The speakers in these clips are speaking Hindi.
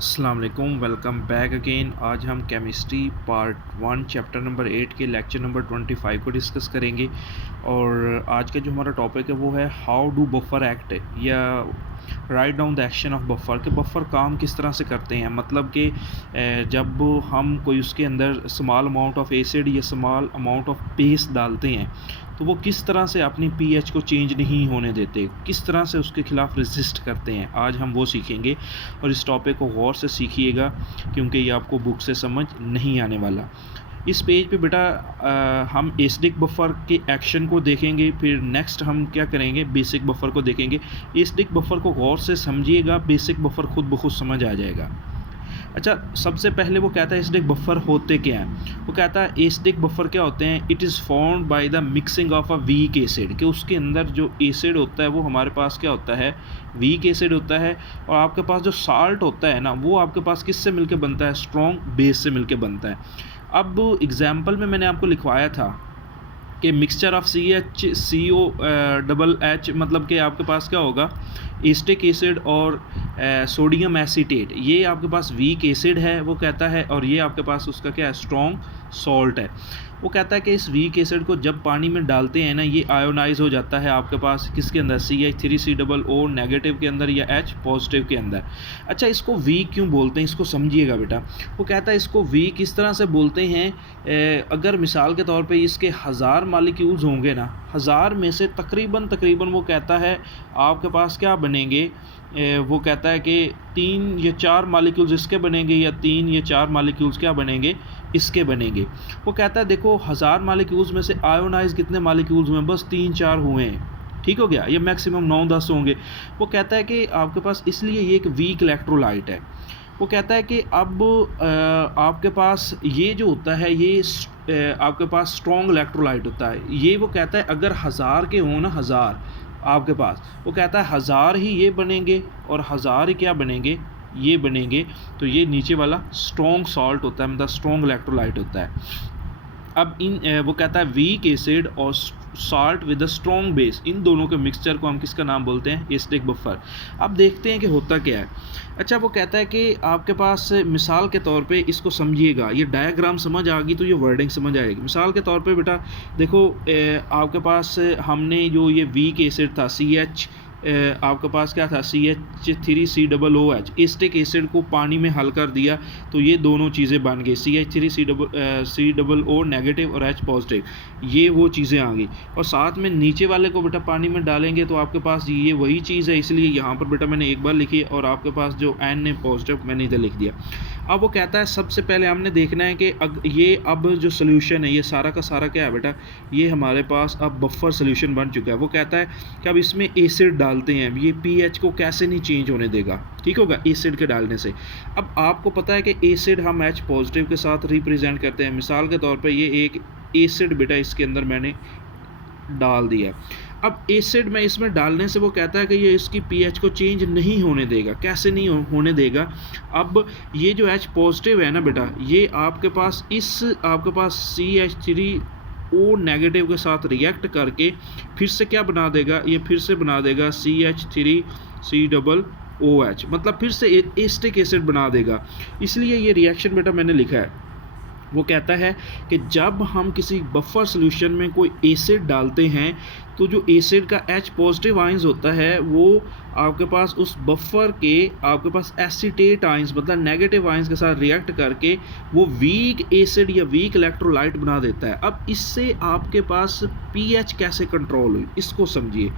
अस्सलाम वालेकुम, वेलकम बैक अगेन। आज हम केमिस्ट्री पार्ट 1 चैप्टर नंबर 8 के लेक्चर नंबर 25 को डिस्कस करेंगे। और आज का जो हमारा टॉपिक है वो है हाउ डू बफर एक्ट, या write down the action of buffer, कि बफर काम किस तरह से करते हैं। मतलब कि जब हम कोई उसके अंदर स्मॉल अमाउंट ऑफ एसिड या स्मॉल अमाउंट ऑफ बेस डालते हैं तो वो किस तरह से अपनी पीएच को चेंज नहीं होने देते, किस तरह से उसके ख़िलाफ़ रेजिस्ट करते हैं। आज हम वो सीखेंगे और इस टॉपिक को गौर से सीखिएगा क्योंकि ये आपको बुक से समझ नहीं आने वाला। इस पेज पे बेटा हम एसिडिक बफर के एक्शन को देखेंगे, फिर नेक्स्ट हम क्या करेंगे, बेसिक बफर को देखेंगे। एसिडिक बफर को गौर से समझिएगा, बेसिक बफर खुद ब खुद समझ आ जाएगा। अच्छा, सबसे पहले वो कहता है एसिडिक बफर होते क्या हैं। वो कहता है एसिडिक बफर क्या होते हैं, it is formed by the mixing of a weak acid, कि उसके अंदर जो एसिड होता है वो हमारे पास क्या होता है, वीक एसिड होता है। और आपके पास जो साल्ट होता है ना, वो आपके पास किससे मिलके बनता है, स्ट्रॉन्ग बेस से मिलके बनता है। अब एग्जाम्पल में मैंने आपको लिखवाया था कि mixture of CH CO double H, मतलब कि आपके पास क्या होगा, एसिटिक एसिड और सोडियम एसीटेट, ये आपके पास वीक एसिड है वो कहता है, और ये आपके पास उसका क्या है, स्ट्रॉन्ग सॉल्ट है। वो कहता है कि इस वीक एसिड को जब पानी में डालते हैं ना, ये आयोनाइज हो जाता है आपके पास किसके अंदर, CH3COO नेगेटिव के अंदर या H पॉजिटिव के अंदर। अच्छा, इसको वीक क्यों बोलते हैं, इसको समझिएगा बेटा। वो कहता है इसको वीक इस तरह से बोलते हैं, अगर मिसाल के तौर पे इसके 1000 मालिक्यूल्स होंगे ना, 1000 में से तकरीबन वो कहता है आपके पास क्या बनेंगे, वो कहता है कि 3 या 4 मालिक्यूल्स इसके बनेंगे, या 3 या 4 मालिक्यूल्स क्या बनेंगे, इसके बनेंगे। वो कहता है देखो 1000 मालिक्यूल्स में से आयोनाइज कितने मालिक्यूल्स हुए हैं, बस 3-4 हुए हैं। ठीक हो गया, ये मैक्सिमम 9-10 होंगे। वो कहता है कि आपके पास इसलिए ये एक वीक इलेक्ट्रोलाइट है। वो कहता है कि अब आपके पास ये जो होता है ये आपके पास स्ट्रॉन्ग इलेक्ट्रोलाइट होता है। ये वो कहता है अगर 1000 के हों ना, 1000 आपके पास, वो कहता है 1000 ही ये बनेंगे और 1000 ही क्या बनेंगे, ये बनेंगे। तो ये नीचे वाला स्ट्रॉन्ग सॉल्ट होता है, मतलब स्ट्रॉन्ग इलेक्ट्रोलाइट होता है। अब वो कहता है वीक एसिड और salt with a strong base, इन दोनों के मिक्सचर को हम किसका नाम बोलते हैं, एसिडिक बफर। अब देखते हैं कि होता क्या है। अच्छा, वो कहता है कि आपके पास मिसाल के तौर पे इसको समझिएगा, ये डायग्राम समझ आ गई तो ये वर्डिंग समझ आएगी। मिसाल के तौर पे बेटा देखो, आपके पास हमने जो ये वीक एसिड था आपके पास क्या था, CH3COOH, एसिटिक एसिड को पानी में हल कर दिया तो ये दोनों चीज़ें बन गई, CH3COO नेगेटिव और H पॉजिटिव, ये वो चीज़ें आ गई। और साथ में नीचे वाले को बेटा पानी में डालेंगे तो आपके पास ये वही चीज़ है, इसलिए यहाँ पर बेटा मैंने एक बार लिखी और आपके पास जो N है पॉजिटिव मैंने इधर लिख दिया। अब वो कहता है सबसे पहले हमने देखना है कि ये अब जो सोल्यूशन है, ये सारा का सारा क्या है बेटा, ये हमारे पास अब बफर सोल्यूशन बन चुका है। वो कहता है कि अब इसमें एसिड डालते हैं, ये पीएच को कैसे नहीं चेंज होने देगा, ठीक होगा, एसिड के डालने से। अब आपको पता है कि एसिड हम H पॉजिटिव के साथ रिप्रेजेंट करते हैं। मिसाल के तौर पे ये एक एसिड बेटा इसके अंदर मैंने डाल दिया। अब एसिड में इसमें डालने से वो कहता है कि ये इसकी पीएच को चेंज नहीं होने देगा। कैसे नहीं होने देगा, अब ये जो H पॉजिटिव है ना बेटा, ये आपके पास आपके पास CH3O नेगेटिव के साथ रिएक्ट करके फिर से क्या बना देगा, ये फिर से बना देगा CH3COOH, मतलब फिर से एसिटिक एसिड बना देगा। इसलिए ये रिएक्शन बेटा मैंने लिखा है। वो कहता है कि जब हम किसी बफर सॉल्यूशन में कोई एसिड डालते हैं तो जो एसिड का H पॉजिटिव आयंस होता है वो आपके पास उस बफर के आपके पास एसीटेट आयंस, मतलब नेगेटिव आयंस के साथ रिएक्ट करके वो वीक एसिड या वीक इलेक्ट्रोलाइट बना देता है। अब इससे आपके पास पीएच कैसे कंट्रोल हुई, इसको समझिए।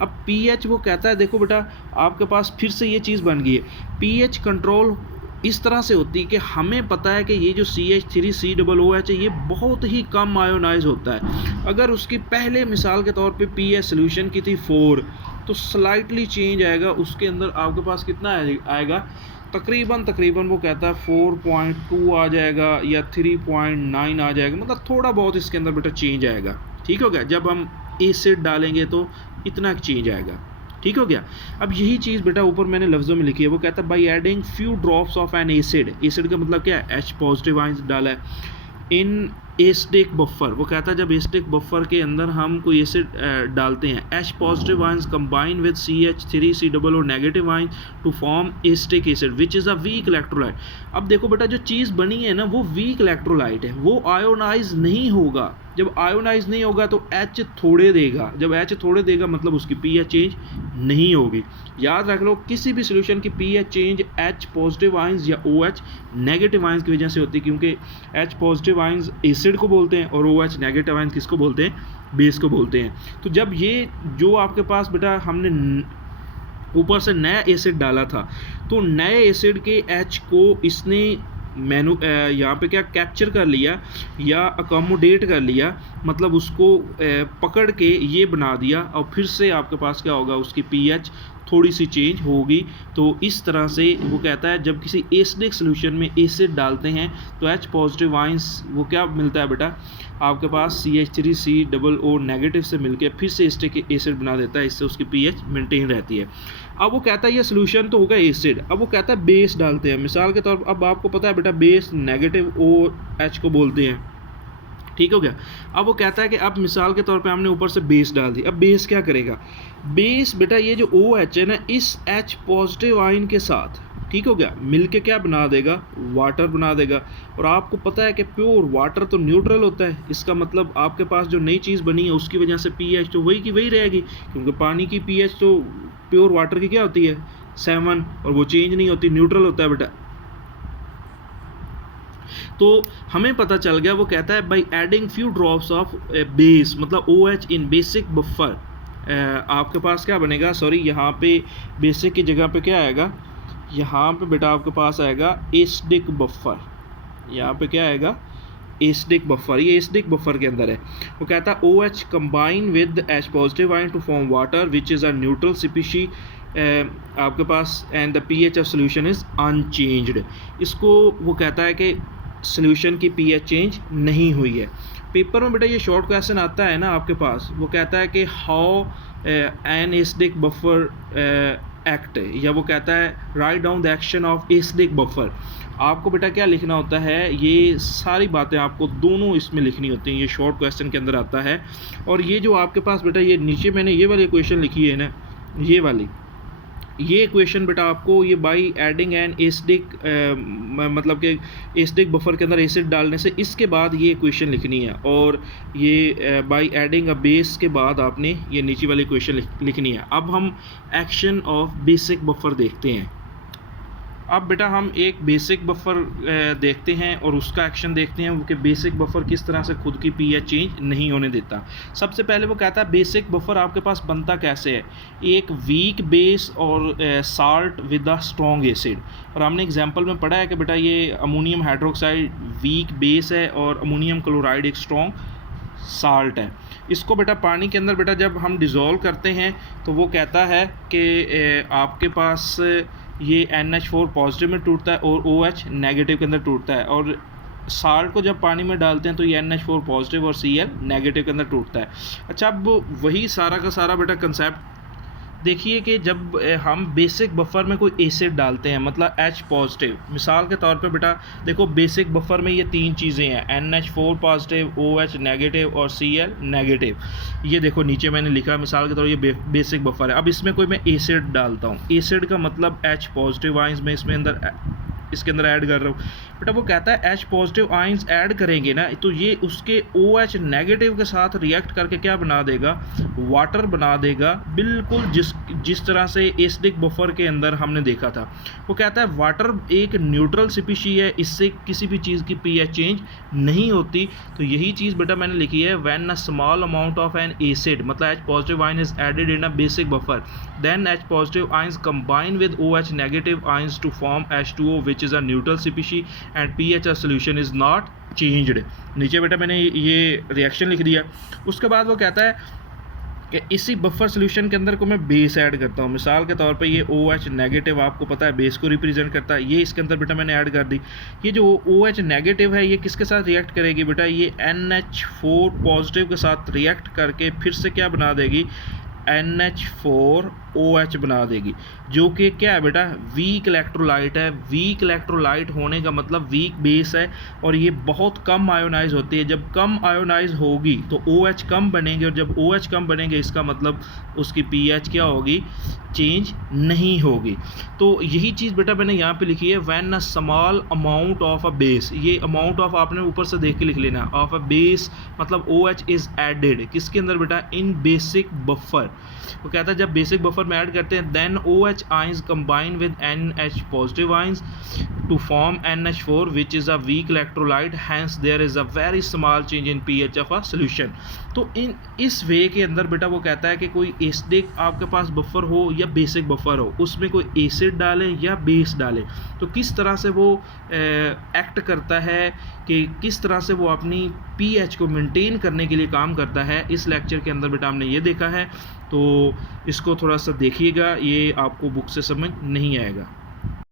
अब पीएच वो कहता है देखो बेटा, आपके पास फिर से ये चीज़ बन गई है। पीएच कंट्रोल इस तरह से होती है कि हमें पता है कि ये जो CH3COOH है ये बहुत ही कम आयोनाइज होता है। अगर उसकी पहले मिसाल के तौर पे पीएच सोल्यूशन की थी 4, तो स्लाइटली चेंज आएगा, उसके अंदर आपके पास कितना आएगा, तकरीबन वो कहता है 4.2 आ जाएगा या 3.9 आ जाएगा, मतलब थोड़ा बहुत इसके अंदर बेटा चेंज आएगा। ठीक हो गया, जब हम एसिड डालेंगे तो इतना चेंज आएगा। ठीक हो गया। अब यही चीज़ बेटा ऊपर मैंने लफ्ज़ों में लिखी है। वो कहता है by adding few drops of an acid, acid का मतलब क्या है, H पॉजिटिव आयंस डाला है, इन एसिडिक बफर, वो कहता है जब एसिडिक बफर के अंदर हम कोई एसिड डालते हैं, H positive ions combine with CH3COO negative ion to form acetic acid which is a weak electrolyte. अब देखो बेटा जो चीज़ बनी है ना वो वीक इलेक्ट्रोलाइट है, वो आयोनाइज नहीं होगा। जब आयोनाइज नहीं होगा तो H थोड़े देगा, जब H थोड़े देगा मतलब उसकी pH चेंज नहीं होगी। याद रख लो किसी भी सोल्यूशन की pH change H positive ions या OH नेगेटिव आयंस की वजह से होती है, क्योंकि H पॉजिटिव आयंस एसिड को बोलते हैं और OH नेगेटिव आयंस किसको बोलते हैं, बेस को बोलते हैं। तो जब ये जो आपके पास बेटा हमने ऊपर से नया एसिड डाला था, तो नए एसिड के H को इसने यहाँ पे क्या कैप्चर कर लिया या अकोमोडेट कर लिया, मतलब उसको पकड़ के ये बना दिया, और फिर से आपके पास क्या होगा, उसकी pH थोड़ी सी चेंज होगी। तो इस तरह से वो कहता है जब किसी एसिडिक सोल्यूशन में एसिड डालते हैं तो H पॉजिटिव आयंस वो क्या मिलता है बेटा, आपके पास CH3COO नेगेटिव से मिलके फिर से एसिडिक एसिड बना देता है, इससे उसकी pH मेंटेन रहती है। अब वो कहता है ये सोल्यूशन तो होगा एसिड, अब वो कहता है बेस डालते हैं, मिसाल के तौर पर अब आपको पता है बेटा बेस नेगेटिव OH को बोलते हैं, ठीक हो गया। अब वो कहता है कि अब मिसाल के तौर पे हमने ऊपर से बेस डाल दी, अब बेस क्या करेगा, बेस बेटा ये जो OH है ना इस H पॉजिटिव आयन के साथ, ठीक हो गया, मिलके क्या बना देगा, वाटर बना देगा। और आपको पता है कि प्योर वाटर तो न्यूट्रल होता है, इसका मतलब आपके पास जो नई चीज़ बनी है उसकी वजह से pH तो वही की वही रहेगी, क्योंकि पानी की pH तो प्योर वाटर की क्या होती है 7, और वो चेंज नहीं होती, न्यूट्रल होता है बेटा। तो हमें पता चल गया, वो कहता है by adding few drops of base मतलब OH इन बेसिक बफर, आपके पास क्या बनेगा, सॉरी यहाँ पे बेसिक की जगह पे क्या आएगा, यहाँ पे बेटा आपके पास आएगा एसिडिक बफर, यहाँ पे क्या आएगा एसिडिक बफर, ये एसिडिक बफर के अंदर है। वो कहता है OH combine with H positive ion to form water which is a neutral species आपके पास and the pH of solution is unchanged. इसको वो कहता है कि सोल्यूशन की pH चेंज नहीं हुई है। पेपर में बेटा ये शॉर्ट क्वेश्चन आता है ना आपके पास, वो कहता है कि how an acidic buffer act, या वो कहता है write down the action of acidic buffer. आपको बेटा क्या लिखना होता है, ये सारी बातें आपको दोनों इसमें लिखनी होती हैं, ये शॉर्ट क्वेश्चन के अंदर आता है। और ये जो आपके पास बेटा ये नीचे मैंने ये वाली इक्वेशन लिखी है ना, ये वाली ये इक्वेशन बेटा आपको ये बाई एडिंग एन एसिडिक मतलब कि एसिडिक बफर के अंदर एसिड डालने से इसके बाद ये इक्वेशन लिखनी है, और ये बाई एडिंग अ बेस के बाद आपने ये नीचे वाली इक्वेशन लिखनी है। अब हम एक्शन ऑफ बेसिक बफर देखते हैं। अब बेटा हम एक बेसिक बफर देखते हैं और उसका एक्शन देखते हैं कि बेसिक बफर किस तरह से खुद की pH चेंज नहीं होने देता। सबसे पहले वो कहता है बेसिक बफर आपके पास बनता कैसे है, एक वीक बेस और salt with a strong acid. और हमने एग्जांपल में पढ़ा है कि बेटा ये अमोनियम हाइड्रोक्साइड वीक बेस है और अमोनियम क्लोराइड एक स्ट्रॉन्ग साल्ट है। इसको बेटा पानी के अंदर बेटा जब हम डिज़ोल्व करते हैं तो वो कहता है कि आपके पास ये NH4 पॉजिटिव में टूटता है और OH नेगेटिव के अंदर टूटता है, और साल्ट को जब पानी में डालते हैं तो ये NH4 पॉजिटिव और Cl नेगेटिव के अंदर टूटता है। अच्छा, अब वही सारा का सारा बेटा कंसेप्ट देखिए कि जब हम बेसिक बफर में कोई एसिड डालते हैं मतलब H पॉजिटिव, मिसाल के तौर पे बेटा देखो बेसिक बफर में ये तीन चीज़ें हैं, NH4 पॉजिटिव, OH नेगेटिव और Cl नेगेटिव। ये देखो नीचे मैंने लिखा मिसाल के तौर ये बेसिक बफर है। अब इसमें कोई मैं एसिड डालता हूँ, एसिड का मतलब H पॉजिटिव आयंस में इसमें अंदर इसके अंदर ऐड कर रहा हूँ बेटा। वो कहता है H पॉजिटिव आयंस ऐड करेंगे ना तो ये उसके OH नेगेटिव के साथ रिएक्ट करके क्या बना देगा, वाटर बना देगा, बिल्कुल जिस तरह से एसिडिक बफर के अंदर हमने देखा था। वो कहता है वाटर एक न्यूट्रल स्पीशी है, इससे किसी भी चीज़ की pH चेंज नहीं होती। तो यही चीज़ बेटा मैंने लिखी है, when a small amount of an acid मतलब H positive ion is added in a basic buffer then H positive ions combine with OH negative ions to form H2O which is a neutral species and pH of solution is not changed। नीचे बेटा मैंने ये रिएक्शन लिख दिया। उसके बाद वो कहता है कि इसी बफर सोल्यूशन के अंदर को मैं बेस ऐड करता हूँ। मिसाल के तौर पे ये OH नेगेटिव आपको पता है बेस को रिप्रेजेंट करता है, ये इसके अंदर बेटा मैंने ऐड कर दी। ये जो OH नेगेटिव है ये किसके साथ रिएक्ट करेगी बेटा, ये NH4 पॉजिटिव के साथ रिएक्ट करके फिर से क्या बना देगी, NH4 OH बना देगी, जो कि क्या है बेटा, वीक इलेक्ट्रोलाइट है। वीक इलेक्ट्रोलाइट होने का मतलब वीक बेस है, और ये बहुत कम आयोनाइज होती है। जब कम आयोनाइज होगी तो OH कम बनेंगे, और जब OH कम बनेंगे इसका मतलब उसकी pH क्या होगी, चेंज नहीं होगी। तो यही चीज़ बेटा मैंने यहाँ पे लिखी है, when a small amount of a base, ये अमाउंट ऑफ आपने ऊपर से देख के लिख लेना, ऑफ अ बेस मतलब OH इज एडेड किसके अंदर बेटा, इन बेसिक बफर। वो कहता है जब बेसिक बफर में ऐड करते हैं, then OH ions combine with NH positive ions to form NH4 which is a weak electrolyte, hence there is a very small change in pH of a solution। तो इस वे के अंदर बेटा वो कहता है कि कोई एसिडिक आपके पास बफर हो या बेसिक बफर हो, उसमें कोई एसिड डालें या बेस डालें, तो किस तरह से वो एक्ट करता है, कि किस तरह से वो अपनी pH को मेंटेन करने के लिए काम करता है, इस लेक्चर के अंदर बेटा हमने ये देखा है। तो इसको थोड़ा सा देखिएगा, ये आपको बुक से समझ नहीं आएगा।